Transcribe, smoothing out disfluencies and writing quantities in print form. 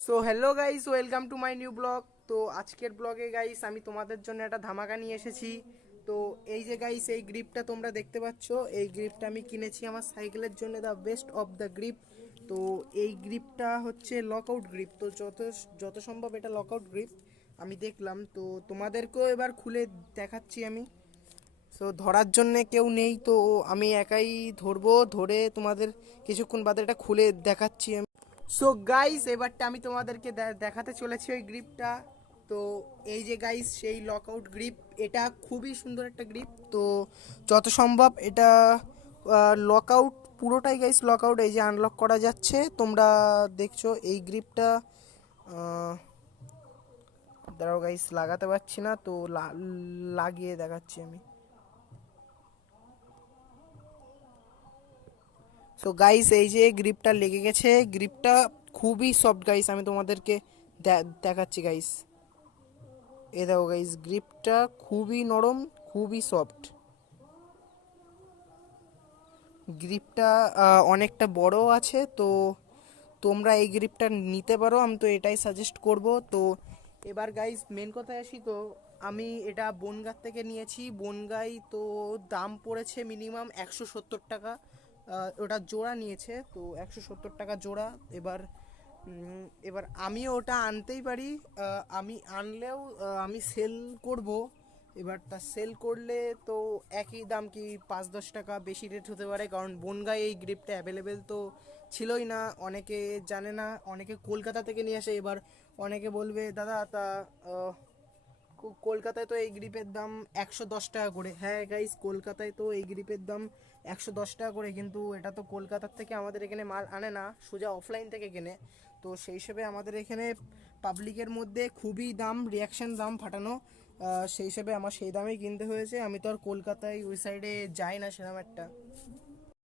So hello guys, welcome to my new blog. তো আজকের ব্লগে গাইস আমি তোমাদের জন্য একটা ধামাকা নিয়ে এসেছি। তো এই যে গাইস, এই গ্রিপটা তোমরা দেখতে পাচ্ছ, এই গ্রিপটা আমি কিনেছি আমার সাইকেলের জন্য, the best of the grip. তো এই গ্রিপটা হচ্ছে লকআউট গ্রিপ, তো যত যত সম্ভব এটা লকআউট গ্রিপ আমি দেখলাম। তো তোমাদেরকেও এবার খুলে দেখাচ্ছি আমি। সো ধরার জন্য কেউ নেই, তো আমি একাই ধরবো, ধরে তোমাদের কিছুক্ষণ বাদে এটা খুলে দেখাচ্ছি আমি। সো গাইস, এবারটা আমি তোমাদেরকে দেখাতে চলেছি ওই গ্রিপটা। তো এই যে গাইস, সেই লকআউট গ্রিপ, এটা খুবই সুন্দর একটা গ্রিপ। তো যত সম্ভব এটা লকআউট, পুরোটাই গাইস লকআউট। এই যে আনলক করা যাচ্ছে, তোমরা দেখছো এই গ্রিপটা। দাঁড়াও গাইস, লাগাতে পারছি না, তো লাগিয়ে দেখাচ্ছি আমি। সো গাইস, এই যে গ্রিপটা লেগে গেছে, গ্রিপটা খুবই সফট গাইস, আমি তোমাদেরকে দেখাচ্ছি গাইস। এ দেখো গাইস, গ্রিপটা খুবই নরম, খুবই সফট। গ্রিপটা অনেকটা বড় আছে, তো তোমরা এই গ্রিপটা নিতে পারো, আমি তো এটাই সাজেস্ট করব। তো এবার গাইস মেন কথায় আসি। তো আমি এটা বনগাঁ থেকে নিয়েছি, বনগাঁই। তো দাম পড়েছে মিনিমাম 170 টাকা। ওটা জোড়া নিয়েছে, তো 170 টাকা জোড়া। এবার এবার আমি ওটা আনতেই পারি, আমি আনলেও আমি সেল করব। এবার তা সেল করলে তো একই দাম, কি 5-10 টাকা বেশি রেট হতে পারে, কারণ বনগাঁয় এই গ্রিপটা অ্যাভেলেবেল তো ছিলই না। অনেকে জানে না, অনেকে কলকাতা থেকে নিয়ে আসে। এবার অনেকে বলবে, দাদা তা কলকাতায় তো এই গ্রিপের দাম 110 টাকা করে। হ্যাঁ গাইস, কলকাতায় তো এই গ্রিপের দাম 110 টাকা করে, কিন্তু এটা তো কলকাতার থেকে আমাদের এখানে মাল আনে না, সোজা অফলাইন থেকে কেনে। তো সেই হিসেবে আমাদের এখানে পাবলিকের মধ্যে খুবই দাম, রিয়াকশান দাম ফাটানো। সেই হিসেবে আমার সেই দামেই কিনতে হয়েছে। আমি তো আর কলকাতায় ওই সাইডে যাই না সেরকম একটা।